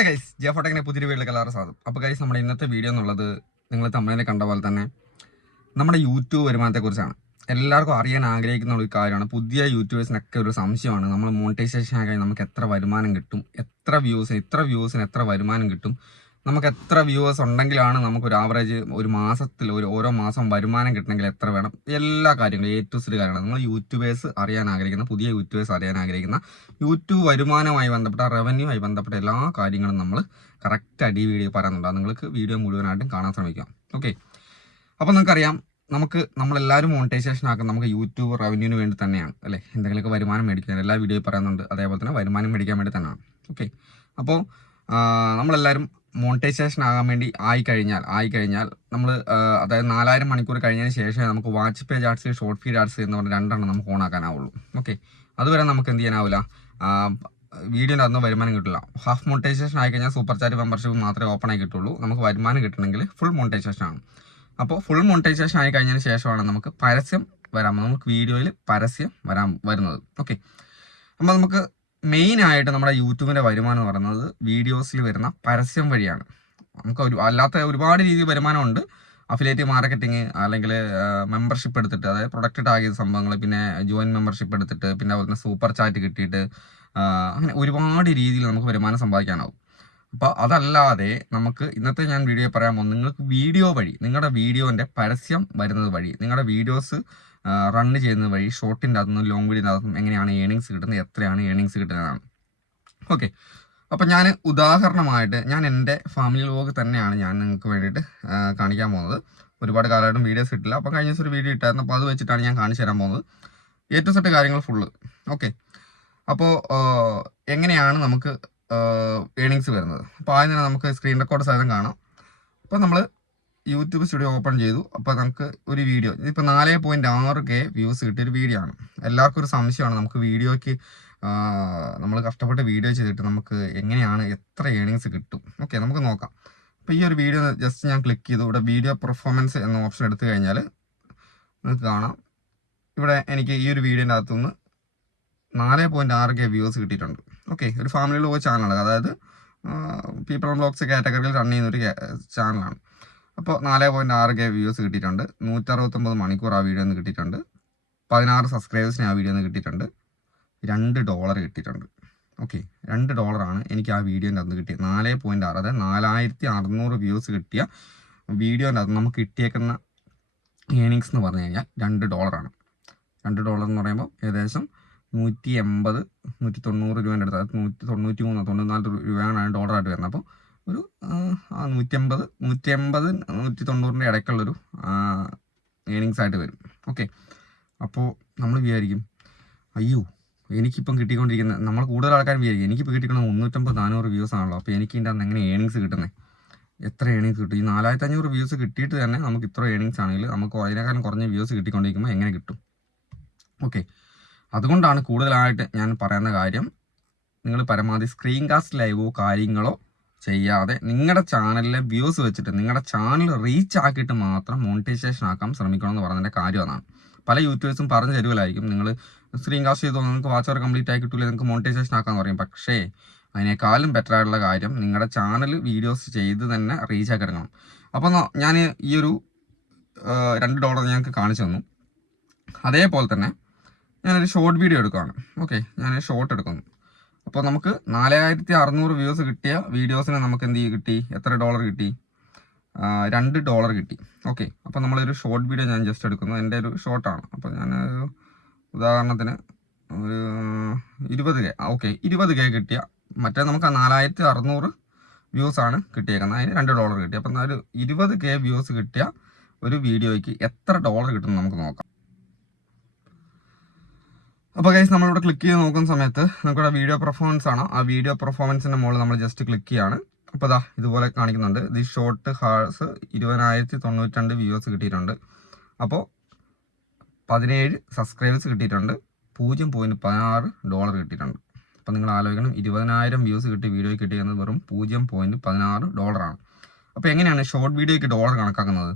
Hello guys, ജിയോഫോട്ടെക്കിന്റെ പുതിയൊരു വീട്ടിലേക്ക് എല്ലാവരും സ്വാഗതം. അപ്പോൾ ഗൈസ്, നമ്മുടെ ഇന്നത്തെ വീഡിയോ എന്നുള്ളത് നിങ്ങൾ തമിഴിനെ കണ്ട പോലെ തന്നെ നമ്മുടെ യൂട്യൂബ് വരുമാനത്തെക്കുറിച്ചാണ്. എല്ലാവർക്കും അറിയാൻ ആഗ്രഹിക്കുന്ന ഒരു കാര്യമാണ്. പുതിയ യൂട്യൂബേഴ്സിനൊക്കെ ഒരു സംശയമാണ്, നമ്മൾ മോണിറ്റൈസേഷൻ ആയി നമുക്ക് എത്ര വരുമാനം കിട്ടും, ഇത്ര വ്യൂസിന് എത്ര വരുമാനം കിട്ടും, നമുക്ക് എത്ര വ്യൂവേഴ്സ് ഉണ്ടെങ്കിലാണ് നമുക്കൊരു ആവറേജ് ഒരു മാസത്തിൽ ഓരോ മാസം വരുമാനം കിട്ടണമെങ്കിൽ എത്ര വേണം, എല്ലാ കാര്യങ്ങളും A to Z കാര്യമാണ് നമ്മൾ യൂട്യൂബേഴ്സ് അറിയാൻ ആഗ്രഹിക്കുന്ന, പുതിയ യൂട്യൂബേഴ്സ് അറിയാൻ ആഗ്രഹിക്കുന്ന യൂട്യൂബ് വരുമാനവുമായി ബന്ധപ്പെട്ട റവന്യൂമായി ബന്ധപ്പെട്ട എല്ലാ കാര്യങ്ങളും നമ്മൾ കറക്റ്റായിട്ട് ഈ വീഡിയോ പറയുന്നുണ്ട്. നിങ്ങൾക്ക് വീഡിയോ മുഴുവനായിട്ടും കാണാൻ ശ്രമിക്കാം. ഓക്കെ, അപ്പോൾ നിങ്ങൾക്കറിയാം, നമ്മളെല്ലാവരും മോണിറ്റൈസേഷൻ ആക്കുന്നത് നമുക്ക് യൂട്യൂബ് റവന്യൂവിന് വേണ്ടി തന്നെയാണ് അല്ലേ. എന്തെങ്കിലുമൊക്കെ വരുമാനം മേടിക്കാൻ എല്ലാ വീഡിയോ പറയുന്നുണ്ട്. അതേപോലെ തന്നെ വരുമാനം മേടിക്കാൻ വേണ്ടി തന്നെയാണ്. ഓക്കെ, അപ്പോൾ നമ്മളെല്ലാവരും മോണിറ്റൈസേഷൻ ആകാൻ വേണ്ടി ആയിക്കഴിഞ്ഞാൽ നമ്മൾ അതായത് 4000 മണിക്കൂർ കഴിഞ്ഞതിന് ശേഷമേ നമുക്ക് watch page ads, short feed ads എന്ന് പറഞ്ഞ രണ്ടെണ്ണം നമുക്ക് ഓൺ ആക്കാനാവുള്ളൂ. ഓക്കെ, അതുവരെ നമുക്ക് എന്ത് ചെയ്യാനാവില്ല, വീഡിയോൻ്റെ അതൊന്നും വരുമാനം കിട്ടില്ല. ഹാഫ് മോണിറ്റൈസേഷൻ ആയിക്കഴിഞ്ഞാൽ സൂപ്പർ ചാറ്റ് മെമ്പർഷിപ്പ് മാത്രമേ ഓപ്പൺ ആയി കിട്ടുള്ളൂ. നമുക്ക് വരുമാനം കിട്ടണമെങ്കിൽ ഫുൾ മോണിറ്റൈസേഷൻ ആണ്. അപ്പോൾ ഫുൾ മോണിറ്റൈസേഷൻ ആയി കഴിഞ്ഞതിന് ശേഷമാണ് നമുക്ക് പരസ്യം നമുക്ക് വീഡിയോയിൽ പരസ്യം വരുന്നത്. ഓക്കെ, അപ്പോൾ നമുക്ക് മെയിനായിട്ട് നമ്മുടെ യൂട്യൂബിൻ്റെ വരുമാനം എന്ന് പറയുന്നത് വീഡിയോസിൽ വരുന്ന പരസ്യം വഴിയാണ്. നമുക്ക് അല്ലാത്ത ഒരുപാട് രീതിയിൽ വരുമാനമുണ്ട്. അഫിലിയേറ്റ് മാർക്കറ്റിംഗ്, അല്ലെങ്കിൽ മെമ്പർഷിപ്പ് എടുത്തിട്ട്, അതായത് പ്രൊഡക്റ്റ് ടാഗ് ചെയ്ത സംഭവങ്ങൾ, പിന്നെ ജോയിൻ മെമ്പർഷിപ്പ് എടുത്തിട്ട്, പിന്നെ അതുപോലെ തന്നെ സൂപ്പർ ചാറ്റ് കിട്ടിയിട്ട്, അങ്ങനെ ഒരുപാട് രീതിയിൽ നമുക്ക് വരുമാനം സമ്പാദിക്കാനാവും. അപ്പോൾ അതല്ലാതെ നമുക്ക് ഇന്നത്തെ ഞാൻ വീഡിയോ പറയാൻ പോകുന്നത്, നിങ്ങൾക്ക് വീഡിയോ വഴി നിങ്ങളുടെ വീഡിയോൻ്റെ പരസ്യം വരുന്നത് വഴി, നിങ്ങളുടെ വീഡിയോസ് റണ്ണ് ചെയ്യുന്നത് വഴി, ഷോർട്ടിൻ്റെ അകത്തുനിന്നും ലോങ് വീഡിയോൻ്റെ അകത്തുനിന്നും എങ്ങനെയാണ് ഏണിങ്സ് കിട്ടുന്നത്, എത്രയാണ് ഏണിങ്സ് കിട്ടുന്നതാണ്. ഓക്കെ, അപ്പോൾ ഞാൻ ഉദാഹരണമായിട്ട് എൻ്റെ ഫാമിലി വ്ലോഗ് തന്നെയാണ് ഞാൻ നിങ്ങൾക്ക് വേണ്ടിയിട്ട് കാണിക്കാൻ പോകുന്നത്. ഒരുപാട് കാലമായിട്ടും വീഡിയോസ് കിട്ടില്ല. അപ്പോൾ കഴിഞ്ഞ ദിവസം ഒരു വീഡിയോ ഇട്ടായിരുന്നു. അപ്പോൾ അത് വെച്ചിട്ടാണ് ഞാൻ കാണിച്ചു തരാൻ പോകുന്നത്, A to Z കാര്യങ്ങൾ ഫുള്ള്. ഓക്കെ, അപ്പോൾ എങ്ങനെയാണ് നമുക്ക് ഏണിങ്സ് വരുന്നത്. അപ്പോൾ ആദ്യം തന്നെ നമുക്ക് സ്ക്രീൻ റെക്കോർഡ് സഹിതം കാണാം. അപ്പോൾ നമ്മൾ യൂട്യൂബ് സ്റ്റുഡിയോ ഓപ്പൺ ചെയ്തു. അപ്പോൾ നമുക്ക് ഒരു വീഡിയോ, ഇതിപ്പോൾ 4.6K വ്യൂസ് കിട്ടിയൊരു വീഡിയോ ആണ്. എല്ലാവർക്കും ഒരു സംശയമാണ്, നമുക്ക് വീഡിയോയ്ക്ക് നമ്മൾ കഷ്ടപ്പെട്ട് വീഡിയോ ചെയ്തിട്ട് നമുക്ക് എങ്ങനെയാണ് എത്ര ഏണിങ്സ് കിട്ടും. ഓക്കെ, നമുക്ക് നോക്കാം. അപ്പോൾ ഈ ഒരു വീഡിയോ ജസ്റ്റ് ഞാൻ ക്ലിക്ക് ചെയ്തു. ഇവിടെ വീഡിയോ പെർഫോമൻസ് എന്ന ഓപ്ഷൻ എടുത്തു കഴിഞ്ഞാൽ നിങ്ങൾക്ക് കാണാം, ഇവിടെ എനിക്ക് ഈ ഒരു വീഡിയോൻ്റെ അകത്തുനിന്ന് 4.6K വ്യൂസ് കിട്ടിയിട്ടുണ്ട്. ഓക്കെ, ഒരു ഫാമിലി വ്ലോഗ് ചാനലാണ്, അതായത് പീപ്പിൾ ഓൺ വ്ലോഗ്സ് കാറ്റഗറിയിൽ റൺ ചെയ്യുന്നൊരു ചാനലാണ്. അപ്പോൾ 4.6K വ്യൂസ് കിട്ടിയിട്ടുണ്ട്. 169 മണിക്കൂർ ആ വീഡിയോ നിന്ന് കിട്ടിയിട്ടുണ്ട്. 16 സബ്സ്ക്രൈബേഴ്സിന് ആ വീഡിയോ നിന്ന് കിട്ടിയിട്ടുണ്ട്. $2 കിട്ടിയിട്ടുണ്ട്. ഓക്കെ, $2 എനിക്ക് ആ വീഡിയോൻ്റെ അകത്ത് കിട്ടിയത്. 4.6, അതായത് 4600 വ്യൂസ് കിട്ടിയ വീഡിയോൻ്റെ അകത്ത് നമുക്ക് കിട്ടിയേക്കുന്ന ഏണിങ്സ് എന്ന് പറഞ്ഞു കഴിഞ്ഞാൽ $2. $2 എന്ന് പറയുമ്പോൾ ഏകദേശം 180, 190 രൂപേൻ്റെ അടുത്ത്, അതായത് 193, 94 രൂപയാണ് ഡോളറായിട്ട് വരുന്നത്. അപ്പോൾ ഒരു 180, 190 ഇടയ്ക്കുള്ളൊരു ഏണിങ്സ് ആയിട്ട് വരും. ഓക്കെ, അപ്പോൾ നമ്മൾ വിചാരിക്കും, അയ്യോ എനിക്കിപ്പം കിട്ടിക്കൊണ്ടിരിക്കുന്നത്, നമ്മൾ കൂടുതൽ ആൾക്കാർ വിചാരിക്കും എനിക്കിപ്പോൾ കിട്ടിക്കുന്നത് 350-400 വ്യൂസ് ആണല്ലോ, അപ്പോൾ എനിക്ക് ഇതിൻ്റെ അന്ന് എങ്ങനെ ഏണിങ്സ് കിട്ടുന്നത്, എത്ര ഏണിങ്സ് കിട്ടും? ഈ 4500 വ്യൂസ് കിട്ടിയിട്ട് തന്നെ നമുക്ക് ഇത്ര ഏണിങ്സ് ആണെങ്കിൽ നമുക്ക് അതിനേക്കാളും കുറഞ്ഞ വ്യൂസ് കിട്ടിക്കൊണ്ടിരിക്കുമ്പോൾ എങ്ങനെ കിട്ടും? ഓക്കെ, അതുകൊണ്ടാണ് കൂടുതലായിട്ട് ഞാൻ പറയുന്ന കാര്യം, നിങ്ങൾ പരമാവധി സ്ക്രീൻ കാസ്റ്റ് ലൈവോ കാര്യങ്ങളോ ചെയ്യാതെ നിങ്ങളുടെ ചാനലിലെ വ്യൂസ് വെച്ചിട്ട് നിങ്ങളുടെ ചാനൽ റീച്ച് ആക്കിയിട്ട് മാത്രം മോണിറ്റൈസേഷൻ ആക്കാൻ ശ്രമിക്കണം എന്ന് പറഞ്ഞതിൻ്റെ കാര്യം അതാണ്. പല യൂട്യൂബേഴ്സും പറഞ്ഞു തരുമല്ലായിരിക്കും, നിങ്ങൾ സ്ക്രീൻ കാസ്റ്റ് ചെയ്തോ നിങ്ങൾക്ക് വാച്ച് അവർ കംപ്ലീറ്റ് ആയി കിട്ടില്ല, നിങ്ങൾക്ക് മോണിറ്റൈസേഷൻ ആക്കാമെന്ന് പറയും. പക്ഷേ അതിനേക്കാളും ബെറ്റർ ആയിട്ടുള്ള കാര്യം നിങ്ങളുടെ ചാനൽ വീഡിയോസ് ചെയ്ത് തന്നെ റീച്ച് ആക്കി എടുക്കണം. അപ്പോൾ ഞാൻ ഈ ഒരു $2 ഞങ്ങൾക്ക് കാണിച്ചു തന്നു. അതേപോലെ തന്നെ ഞാനൊരു ഷോർട്ട് വീഡിയോ എടുക്കുകയാണ്. ഓക്കെ, ഞാൻ ഷോർട്ട് എടുക്കുന്നു. അപ്പോൾ നമുക്ക് 4600 വ്യൂസ് കിട്ടിയ വീഡിയോസിന് നമുക്ക് എന്ത് കിട്ടി, എത്ര ഡോളർ കിട്ടി? $2 കിട്ടി. ഓക്കെ, അപ്പോൾ നമ്മളൊരു ഷോർട്ട് വീഡിയോ ഞാൻ ജസ്റ്റ് എടുക്കുന്നു. എൻ്റെ ഒരു ഷോർട്ടാണ്. അപ്പോൾ ഞാൻ ഉദാഹരണത്തിന് ഒരു 20K, ഓക്കെ 20K കിട്ടിയ, മറ്റേ നമുക്ക് 4600 വ്യൂസാണ് കിട്ടിയേക്കുന്നത്, അതിന് $2 കിട്ടി. അപ്പം ഒരു 20K വ്യൂസ് കിട്ടിയ ഒരു വീഡിയോയ്ക്ക് എത്ര ഡോളർ കിട്ടും നമുക്ക് നോക്കാം. അപ്പോൾ ഗൈസ്, നമ്മളിവിടെ ക്ലിക്ക് ചെയ്ത് നോക്കുന്ന സമയത്ത് നമുക്കിവിടെ വീഡിയോ പെർഫോമൻസ് ആണ്. ആ വീഡിയോ പെർഫോമൻസിൻ്റെ മുകളിൽ നമ്മൾ ജസ്റ്റ് ക്ലിക്ക് ചെയ്യാണ്. അപ്പോൾ ഇതാ ഇതുപോലെ കാണിക്കുന്നുണ്ട്. ദി ഷോർട്ട് ഹാഴ്സ് 20,092 വ്യൂസ് കിട്ടിയിട്ടുണ്ട്. അപ്പോൾ 17 സബ്സ്ക്രൈബേഴ്സ് കിട്ടിയിട്ടുണ്ട്. $0.16 കിട്ടിയിട്ടുണ്ട്. അപ്പോൾ നിങ്ങൾ ആലോചിക്കണം, 20,000 വ്യൂസ് കിട്ടി വീഡിയോ കിട്ടിയത് വെറും $0.16 അപ്പോൾ എങ്ങനെയാണ് ഷോർട്ട് വീഡിയോയ്ക്ക് ഡോളർ കണക്കാക്കുന്നത്?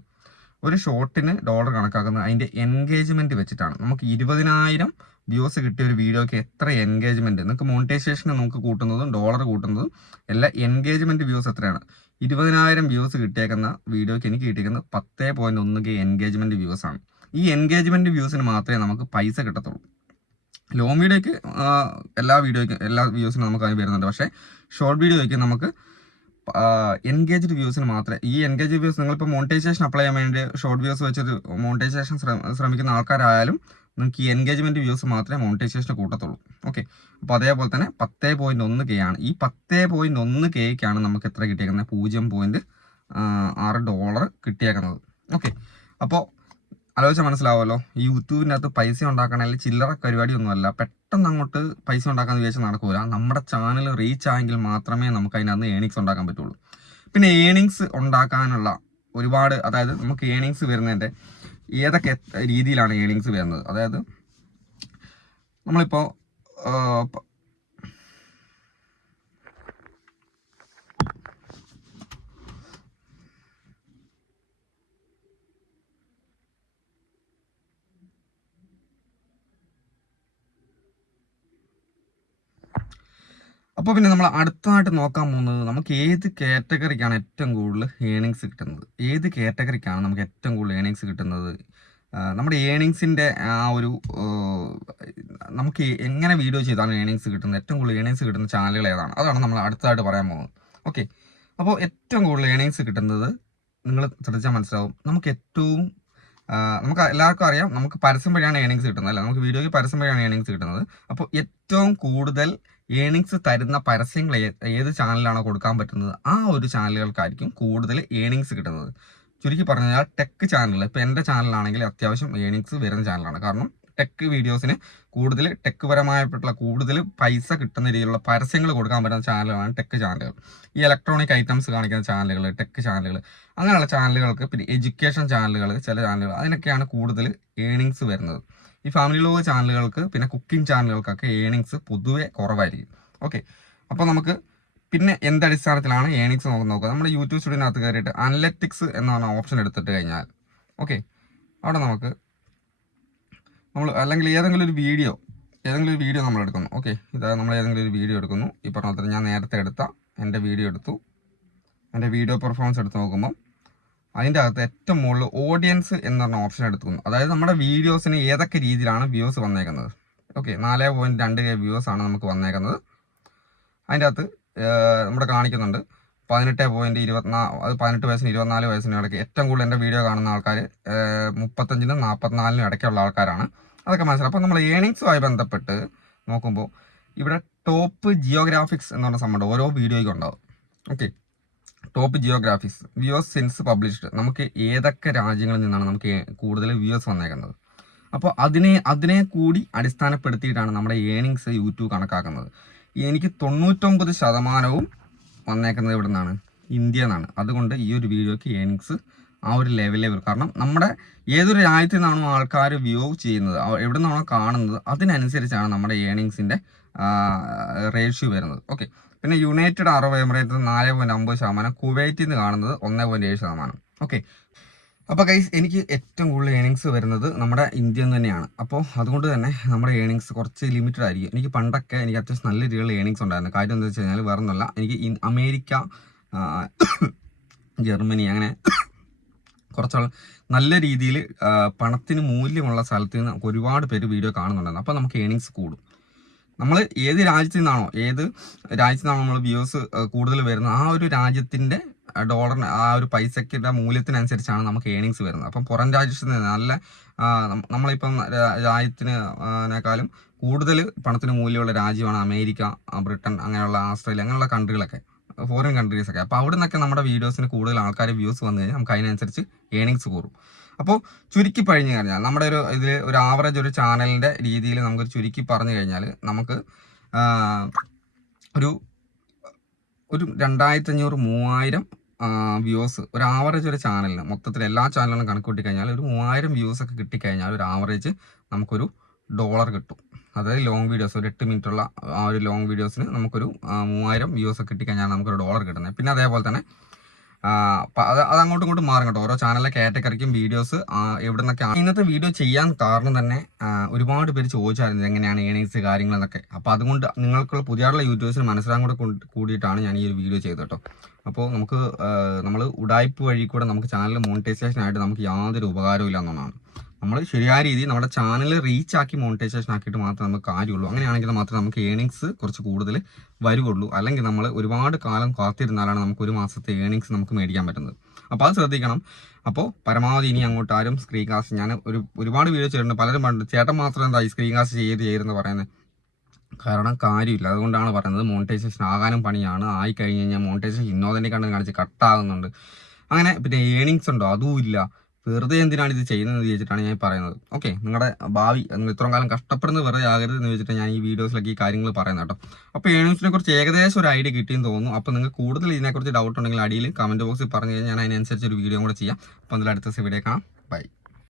ഒരു ഷോർട്ടിന് ഡോളർ കണക്കാക്കുന്നത് അതിൻ്റെ എൻഗേജ്മെൻറ്റ് വെച്ചിട്ടാണ്. നമുക്ക് 20,000 വ്യൂസ് കിട്ടിയ ഒരു വീഡിയോക്ക് എത്ര എൻഗേജ്മെൻറ്റ്, നിങ്ങൾക്ക് മോണിറ്റൈസേഷൻ നമുക്ക് കൂട്ടുന്നതും ഡോളർ കൂട്ടുന്നതും എല്ലാം എൻഗേജ്മെൻറ്റ് വ്യൂസ് എത്രയാണ്. 20,000 വ്യൂസ് കിട്ടിയേക്കുന്ന വീഡിയോക്ക് എനിക്ക് കിട്ടിയിരിക്കുന്നത് 10.1K എൻഗേജ്മെൻറ്റ് വ്യൂസാണ്. ഈ എൻഗേജ്മെൻറ്റ് വ്യൂസിന് മാത്രമേ നമുക്ക് പൈസ കിട്ടത്തുള്ളൂ. ലോങ് വീഡിയോയ്ക്ക് എല്ലാ വ്യൂസിനും നമുക്ക് അതിന് വരുന്നുണ്ട്. പക്ഷേ ഷോർട്ട് വീഡിയോയ്ക്ക് നമുക്ക് എൻഗേജ്ഡ് വ്യൂസിന് മാത്രമേ, ഈ എൻഗേജ്ഡ് വ്യൂസ് നിങ്ങളിപ്പോൾ മോണിറ്റൈസേഷൻ അപ്ലൈ ചെയ്യാൻ വേണ്ടി ഷോർട്ട് വ്യൂസ് വെച്ചൊരു മോണിറ്റൈസേഷൻ ശ്രമിക്കുന്ന ആൾക്കാരായാലും നിങ്ങൾക്ക് ഈ എൻഗേജ്മെൻറ്റ് വ്യൂസ് മാത്രമേ മോണിറ്റൈസേഷന് കൂട്ടത്തുള്ളൂ. ഓക്കെ, അപ്പോൾ അതേപോലെ തന്നെ 10.1K ആണ്. ഈ 10.1Kക്കാണ് നമുക്ക് എത്ര കിട്ടിയേക്കുന്നത്, $0.6 കിട്ടിയേക്കുന്നത്. ഓക്കെ, അപ്പോൾ ആലോചിച്ചാൽ മനസ്സിലാവുമല്ലോ, ഈ യൂട്യൂബിൻ്റെ അകത്ത് പൈസ ഉണ്ടാക്കണമെങ്കിൽ ചില്ലറ പരിപാടിയൊന്നുമല്ല. പെട്ടെന്ന് അങ്ങോട്ട് പൈസ ഉണ്ടാക്കാമെന്ന് വിചാരിച്ചാൽ നടക്കൂല. നമ്മുടെ ചാനൽ റീച്ച് ആയെങ്കിൽ മാത്രമേ നമുക്ക് അതിനകത്ത് ഏണിങ്സ് ഉണ്ടാക്കാൻ പറ്റുള്ളൂ. പിന്നെ ഏണിങ്സ് ഉണ്ടാക്കാനുള്ള ഒരുപാട്, അതായത് നമുക്ക് ഏണിങ്സ് വരുന്നതിൻ്റെ ഏതൊക്കെ രീതിയിലാണ് ഏണിങ്സ് വരുന്നത്. അതായത് നമ്മളിപ്പോൾ അപ്പോൾ പിന്നെ നമ്മൾ അടുത്തതായിട്ട് നോക്കാൻ പോകുന്നത് നമുക്ക് ഏത് കാറ്റഗറിക്കാണ് ഏറ്റവും കൂടുതൽ ഏണിങ്സ് കിട്ടുന്നത്, ഏത് കാറ്റഗറിക്കാണ് നമുക്ക് ഏറ്റവും കൂടുതൽ ഏണിങ്സ് കിട്ടുന്നത്, നമ്മുടെ ഏണിങ്സിൻ്റെ ആ ഒരു നമുക്ക് എങ്ങനെ വീഡിയോ ചെയ്താണ് ഏണിങ്സ് കിട്ടുന്നത്, ഏറ്റവും കൂടുതൽ ഏണിങ്സ് കിട്ടുന്ന ചാനലുകൾ ഏതാണ്, അതാണ് നമ്മൾ അടുത്തതായിട്ട് പറയാൻ പോകുന്നത്. ഓക്കെ, അപ്പോൾ ഏറ്റവും കൂടുതൽ ഏണിങ്സ് കിട്ടുന്നത് നിങ്ങൾ ശ്രദ്ധിച്ചാൽ മനസ്സിലാവും. നമുക്ക് എല്ലാവർക്കും അറിയാം, നമുക്ക് പരസ്യം വഴിയാണ് ഏണിങ്സ് കിട്ടുന്നത്, അല്ല, നമുക്ക് വീഡിയോയ്ക്ക് പരസ്യം വഴിയാണ് ഏണിങ്സ് കിട്ടുന്നത്. അപ്പോൾ ഏറ്റവും കൂടുതൽ ഏണിങ്സ് തരുന്ന പരസ്യങ്ങൾ ഏത് ചാനലിലാണോ കൊടുക്കാൻ പറ്റുന്നത് ആ ഒരു ചാനലുകൾക്കായിരിക്കും കൂടുതൽ ഏണിങ്സ് കിട്ടുന്നത്. ചുരുക്കി പറഞ്ഞാൽ ടെക് ചാനൽ, ഇപ്പോൾ എൻ്റെ ചാനലാണെങ്കിൽ അത്യാവശ്യം ഏണിങ്സ് വരുന്ന ചാനലാണ്. കാരണം ടെക് വീഡിയോസിന് കൂടുതൽ ടെക് പരമായിട്ടുള്ള കൂടുതൽ പൈസ കിട്ടുന്ന രീതിയിലുള്ള പരസ്യങ്ങൾ കൊടുക്കാൻ പറ്റുന്ന ചാനലുകളാണ് ടെക് ചാനലുകൾ. ഈ ഇലക്ട്രോണിക് ഐറ്റംസ് കാണിക്കുന്ന ചാനലുകൾ, ടെക് ചാനലുകൾ, അങ്ങനെയുള്ള ചാനലുകൾക്ക്, പിന്നെ എഡ്യൂക്കേഷൻ ചാനലുകൾ, ചില ചാനലുകൾ, അതിനൊക്കെയാണ് കൂടുതൽ ഏണിങ്സ് വരുന്നത്. ഈ ഫാമിലി വ്ലോഗ് ചാനലുകൾക്ക്, പിന്നെ കുക്കിംഗ് ചാനലുകൾക്കൊക്കെ ഏണിങ്സ് പൊതുവെ കുറവായിരിക്കും. ഓക്കെ, അപ്പോൾ നമുക്ക് പിന്നെ എന്തടിസ്ഥാനത്തിലാണ് ഏണിങ്സ് നോക്കുക, നമ്മുടെ യൂട്യൂബ് സ്റ്റുഡിയോനകത്ത് കയറിയിട്ട് അനലറ്റിക്സ് എന്നാണ് ഓപ്ഷൻ എടുത്തിട്ട് കഴിഞ്ഞാൽ, ഓക്കെ, അവിടെ നമ്മൾ അല്ലെങ്കിൽ ഏതെങ്കിലും ഒരു വീഡിയോ നമ്മൾ എടുക്കുന്നു. ഓക്കെ, ഇതായത് നമ്മൾ ഏതെങ്കിലും ഒരു വീഡിയോ എടുക്കുന്നു. ഈ പറഞ്ഞ ഞാൻ നേരത്തെ എടുത്ത എൻ്റെ വീഡിയോ എടുത്തു, എൻ്റെ വീഡിയോ പെർഫോമൻസ് എടുത്ത് നോക്കുമ്പോൾ അതിൻ്റെ അകത്ത് ഏറ്റവും മുകളിൽ ഓഡിയൻസ് എന്ന് പറഞ്ഞ ഓപ്ഷൻ എടുക്കുന്നു. അതായത് നമ്മുടെ വീഡിയോസിന് ഏതൊക്കെ രീതിയിലാണ് വ്യൂസ് വന്നേക്കുന്നത്. ഓക്കെ, 4.2K വ്യൂസ് ആണ് നമുക്ക് വന്നേക്കുന്നത്. അതിൻ്റെ അകത്ത് നമ്മുടെ കാണിക്കുന്നുണ്ട് 18 വയസ്സിന് 24 വയസ്സിനും ഇടയ്ക്ക് ഏറ്റവും കൂടുതൽ എൻ്റെ വീഡിയോ കാണുന്ന ആൾക്കാർ 35-നും 44-നും ഇടയ്ക്കുള്ള ആൾക്കാരാണ്. അതൊക്കെ മനസ്സിലാവും. അപ്പോൾ നമ്മൾ ഏണിങ്സുമായി ബന്ധപ്പെട്ട് നോക്കുമ്പോൾ ഇവിടെ ടോപ്പ് ജിയോഗ്രാഫിക്സ് എന്ന് പറഞ്ഞ സംഭവം ഓരോ വീഡിയോയ്ക്കും ഉണ്ടാവും. Okay, top geographics views since published, നമുക്ക് ഏതൊക്കെ രാജ്യങ്ങളിൽ നിന്നാണ് നമുക്ക് കൂടുതൽ വ്യൂസ് വന്നേക്കുന്നത്. അപ്പോൾ അതിനെ കൂടി അടിസ്ഥാനപ്പെടുത്തിയിട്ടാണ് നമ്മുടെ ഏണിങ്സ് യൂട്യൂബ് കണക്കാക്കുന്നത്. എനിക്ക് 99% വന്നേക്കുന്നത് ഇവിടെ നിന്നാണ്, ഇന്ത്യ എന്നാണ്. അതുകൊണ്ട് ഈ ഒരു വീഡിയോയ്ക്ക് ഏണിങ്സ് ആ ഒരു ലെവലിൽ വരും. കാരണം നമ്മുടെ ഏതൊരു രാജ്യത്തു നിന്നാണോ ആൾക്കാർ വ്യൂ ചെയ്യുന്നത്, എവിടെ നിന്നാണോ കാണുന്നത്, അതിനനുസരിച്ചാണ് നമ്മുടെ ഏണിങ്സിൻ്റെ റേഷ്യോ വരുന്നത്. ഓക്കെ, പിന്നെ യുണൈറ്റഡ് അറബ് എമിറേറ്റ്സ് 4.50%, കുവൈറ്റിൽ നിന്ന് കാണുന്നത് 1.7%. ഓക്കെ, അപ്പോൾ ഗൈസ് എനിക്ക് ഏറ്റവും കൂടുതൽ ഏണിങ്സ് വരുന്നത് നമ്മുടെ ഇന്ത്യയിൽ നിന്ന് തന്നെയാണ്. അപ്പോൾ അതുകൊണ്ട് തന്നെ നമ്മുടെ ഏണിങ്സ് കുറച്ച് ലിമിറ്റഡ് ആയിരിക്കും. എനിക്ക് പണ്ടൊക്കെ എനിക്ക് അത്യാവശ്യം നല്ല രീതിയിലുള്ള ഏണിങ്സ് ഉണ്ടായിരുന്നു. കാര്യം എന്താ വെച്ച് കഴിഞ്ഞാൽ വേറെ ഒന്നുമല്ല, എനിക്ക് അമേരിക്ക, ജർമ്മനി, അങ്ങനെ കുറച്ചുള്ള നല്ല രീതിയിൽ പണത്തിന് മൂല്യമുള്ള സ്ഥലത്ത് നിന്ന് ഒരുപാട് പേര് വീഡിയോ കാണുന്നുണ്ടായിരുന്നു. അപ്പോൾ നമുക്ക് ഏണിങ്സ് കൂടും. നമ്മൾ ഏത് രാജ്യത്തു നിന്നാണോ നമ്മൾ വ്യൂസ് കൂടുതൽ വരുന്നത് ആ ഒരു രാജ്യത്തിൻ്റെ ഡോളറിന് ആ ഒരു പൈസയ്ക്കുള്ള മൂല്യത്തിനനുസരിച്ചാണ് നമുക്ക് ഏണിങ്സ് വരുന്നത്. അപ്പം പുറം രാജ്യത്ത് നിന്ന് നല്ല നമ്മളിപ്പം രാജ്യത്തിനേക്കാളും കൂടുതൽ പണത്തിന് മൂല്യമുള്ള രാജ്യമാണ് അമേരിക്ക, ബ്രിട്ടൻ, അങ്ങനെയുള്ള ഓസ്ട്രേലിയ, അങ്ങനെയുള്ള കൺട്രികളൊക്കെ, ഫോറിൻ കൺട്രീസൊക്കെ. അപ്പോൾ അവിടെ നിന്നൊക്കെ നമ്മുടെ വീഡിയോസിന് കൂടുതൽ ആൾക്കാർ വ്യൂസ് വന്നു കഴിഞ്ഞാൽ നമുക്ക് അതിനനുസരിച്ച് ഏണിങ്സ് കൂടും. അപ്പോൾ ചുരുക്കി പറഞ്ഞു കഴിഞ്ഞാൽ നമ്മുടെ ഒരു ആവറേജ് ഒരു ചാനലിൻ്റെ രീതിയിൽ നമുക്ക് ചുരുക്കി പറഞ്ഞു കഴിഞ്ഞാൽ നമുക്ക് ഒരു 2500-3000 വ്യൂസ് ഒരു ആവറേജ് ഒരു ചാനലിന് മൊത്തത്തിൽ എല്ലാ ചാനലുകളും കണക്കൂട്ടി കഴിഞ്ഞാൽ ഒരു 3000 വ്യൂസ് ഒക്കെ കിട്ടിക്കഴിഞ്ഞാൽ ഒരു ആവറേജ് നമുക്കൊരു $1 കിട്ടും. അതായത് ലോങ് വീഡിയോസ്, ഒരു 8 മിനിറ്റുള്ള ആ ഒരു ലോങ് വീഡിയോസിന് നമുക്കൊരു 3000 വ്യൂസ് ഒക്കെ കിട്ടിക്കഴിഞ്ഞാൽ നമുക്കൊരു $1 കിട്ടുന്നത്. പിന്നെ അതേപോലെ തന്നെ അത് അങ്ങോട്ടും ഇങ്ങോട്ടും മാറും കേട്ടോ. ഓരോ ചാനലിലെ കാറ്റഗറിക്കും വീഡിയോസ് എവിടെ നിന്നൊക്കെയാണ്. ഇന്നത്തെ വീഡിയോ ചെയ്യാൻ കാരണം തന്നെ ഒരുപാട് പേര് ചോദിച്ചായിരുന്നു എങ്ങനെയാണ് ഏണിങ്സ് കാര്യങ്ങളെന്നൊക്കെ. അപ്പോൾ അതുകൊണ്ട് നിങ്ങൾക്കുള്ള പുതിയതായിട്ടുള്ള യൂട്യൂബേഴ്സിന് മനസ്സിലാകാൻ കൂടിയിട്ടാണ് ഞാൻ ഈ ഒരു വീഡിയോ ചെയ്തത് കേട്ടോ. അപ്പോൾ നമ്മൾ ഉടായ്പ വഴി കൂടെ നമുക്ക് ചാനൽ മോണിറ്റൈസേഷൻ ആയിട്ട് നമുക്ക് യാതൊരു ഉപകാരവും ഇല്ല എന്നുള്ളതാണ്. നമ്മൾ ശരിയായ രീതിയിൽ നമ്മുടെ ചാനൽ റീച്ച് ആക്കി മോണിറ്റൈസേഷൻ ആക്കിയിട്ട് മാത്രമേ നമുക്ക് കാര്യമുള്ളൂ. അങ്ങനെയാണെങ്കിൽ മാത്രമേ നമുക്ക് ഏണിങ്സ് കുറച്ച് കൂടുതൽ വരുള്ളൂ. അല്ലെങ്കിൽ നമ്മൾ ഒരുപാട് കാലം കാത്തിരുന്നാലാണ് നമുക്ക് ഒരു മാസത്തെ ഏണിങ്സ് നമുക്ക് മേടിക്കാൻ പറ്റുന്നത്. അപ്പോൾ അത് ശ്രദ്ധിക്കണം. അപ്പോൾ പരമാവധി ഇനി അങ്ങോട്ട് ആരും സ്ക്രീൻ കാസ്റ്റ്, ഞാൻ ഒരുപാട് വീഡിയോ ചെയ്തിട്ടുണ്ട്. പലരും പറഞ്ഞിട്ട് ചേട്ടൻ മാത്രം എന്താ ഈ സ്ക്രീൻ കാസ്റ്റ് ചെയ്തെന്ന് പറയുന്നത്. കാരണം കാര്യമില്ല. അതുകൊണ്ടാണ് പറയുന്നത് മോണിറ്റൈസേഷൻ ആകാനും പണിയാണ്. ആയിക്കഴിഞ്ഞ് കഴിഞ്ഞാൽ മോണിറ്റൈസേഷൻ ഇന്നോതന്നെ കാണിച്ച് കട്ടാകുന്നുണ്ട്. അങ്ങനെ പിന്നെ ഏണിങ്സ് ഉണ്ടോ അതും ഇല്ല. വെറുതെ എന്തിനാണ് ഇത് ചെയ്യുന്നതെന്ന് ചോദിച്ചിട്ടാണ് ഞാൻ പറയുന്നത്. ഓക്കെ, നിങ്ങളുടെ ഭാവി ഇത്രയും കാലം കഷ്ടപ്പെടുന്നത് വെറുതെ ആകരുത് എന്ന് വെച്ചിട്ട് ഞാൻ ഈ വീഡിയോസിലൊക്കെ ഈ കാര്യങ്ങൾ പറയുന്നത് കേട്ടോ. അപ്പോൾ ഏണിങ്സിനെ കുറിച്ച് ഏകദേശം ഒരു ഐഡിയ കിട്ടിയെന്ന് തോന്നുന്നു. അപ്പോൾ നിങ്ങൾക്ക് കൂടുതൽ ഇതിനെക്കുറിച്ച് ഡൗട്ട് ഉണ്ടെങ്കിൽ അടിയിൽ കമൻറ്റ് ബോക്സിൽ പറഞ്ഞു കഴിഞ്ഞാൽ ഞാൻ അതിനനുസരിച്ച് ഒരു വീഡിയോ കൂടെ ചെയ്യാം. അപ്പോൾ അതിൽ അടുത്ത വീഡിയോ കാണാം. ബൈ.